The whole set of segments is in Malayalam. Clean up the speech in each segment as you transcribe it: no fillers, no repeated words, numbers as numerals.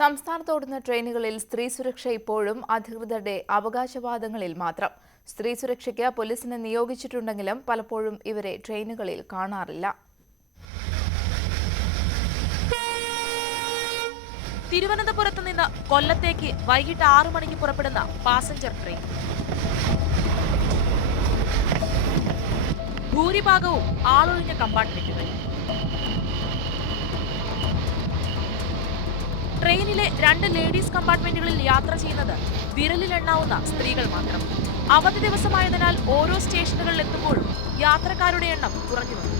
സംസ്ഥാനത്തോടുന്ന ട്രെയിനുകളിൽ സ്ത്രീ സുരക്ഷ ഇപ്പോഴും അധികൃതരുടെ അവകാശവാദങ്ങളിൽ മാത്രം. സ്ത്രീ സുരക്ഷയ്ക്ക് പോലീസിനെ നിയോഗിച്ചിട്ടുണ്ടെങ്കിലും പലപ്പോഴും ഇവരെ ട്രെയിനുകളിൽ കാണാറില്ല. തിരുവനന്തപുരത്ത് നിന്ന് കൊല്ലത്തേക്ക് വൈകിട്ട് 6 മണിക്ക് പുറപ്പെടുന്ന പാസഞ്ചർ ട്രെയിൻ. ഭൂരിഭാഗവും ആളൊഴിഞ്ഞ കമ്പാർട്ട്മെന്റുകൾ. ട്രെയിനിലെ 2 ലേഡീസ് കമ്പാർട്ട്മെന്റുകളിൽ യാത്ര ചെയ്യുന്നത് വിരലിലെണ്ണാവുന്ന സ്ത്രീകൾ മാത്രം. അവധി ദിവസമായതിനാൽ ഓരോ സ്റ്റേഷനുകളിൽ എത്തുമ്പോഴും യാത്രക്കാരുടെ എണ്ണം കുറഞ്ഞു വന്നു.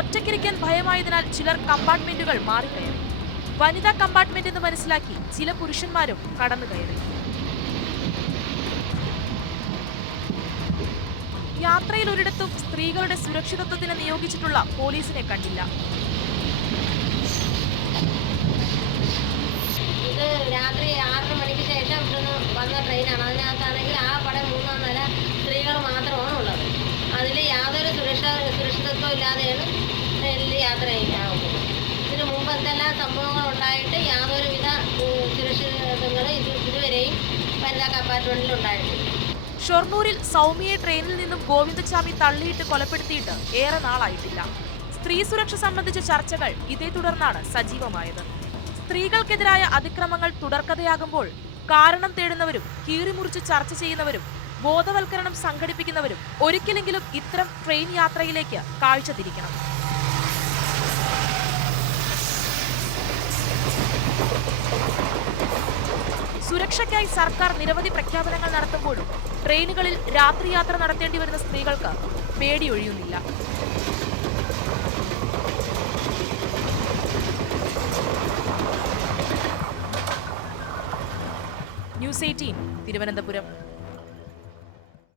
ഒറ്റയ്ക്കിരിക്കാൻ ഭയമായതിനാൽ ചിലർ കമ്പാർട്ട്മെന്റുകൾ മാറിക്കയറി. വനിതാ കമ്പാർട്ട്മെന്റ് എന്ന് മനസ്സിലാക്കി ചില പുരുഷന്മാരും കടന്നു കയറി. യാത്രയിൽ ഒരിടത്തും സ്ത്രീകളുടെ സുരക്ഷിതത്വത്തിന് നിയോഗിച്ചിട്ടുള്ള പോലീസിനെ കണ്ടില്ല. ഇത് രാത്രി 6 മണിക്ക് ശേഷം ഇവിടുന്ന് വന്ന ട്രെയിനാണ്. അതിനകത്താണെങ്കിൽ ആ പടം 3-ാം നില സ്ത്രീകൾ മാത്രമാണ് ഉള്ളത്. അതിൽ യാതൊരു സുരക്ഷിതത്വം ഇല്ലാതെയാണ് ട്രെയിനിൽ യാത്ര ചെയ്യാവുന്നത്. ഇതിനു മുമ്പ് എന്തെല്ലാം സംഭവങ്ങൾ ഉണ്ടായിട്ട് യാതൊരുവിധ സുരക്ഷിതത്വങ്ങൾ ഇതുവരെയും വനിതാ കമ്പാർട്ട്മെന്റിൽ ഉണ്ടായിട്ടില്ല. ഷൊർണൂരിൽ സൗമ്യയെ ട്രെയിനിൽ നിന്നും ഗോവിന്ദച്ചാമി തള്ളിയിട്ട് കൊലപ്പെടുത്തിയിട്ട് ഏറെ നാളായിട്ടില്ല. സ്ത്രീ സുരക്ഷ സംബന്ധിച്ച ചർച്ചകൾ ഇതേ തുടർന്നാണ് സജീവമായത്. സ്ത്രീകൾക്കെതിരായ അതിക്രമങ്ങൾ തുടർക്കഥയാകുമ്പോൾ കാരണം തേടുന്നവരും കീറിമുറിച്ച് ചർച്ച ചെയ്യുന്നവരും ബോധവൽക്കരണം സംഘടിപ്പിക്കുന്നവരും ഒരിക്കലെങ്കിലും ഇത്തരം ട്രെയിൻ യാത്രയിലേക്ക് കാഴ്ച തിരിക്കണം. സുരക്ഷയ്ക്കായി സർക്കാർ നിരവധി പ്രഖ്യാപനങ്ങൾ നടത്തുമ്പോഴും ട്രെയിനുകളിൽ രാത്രി യാത്ര നടത്തേണ്ടി വരുന്ന സ്ത്രീകൾക്ക് പേടിയൊഴിയുന്നില്ല. ന്യൂസ് 18 തിരുവനന്തപുരം.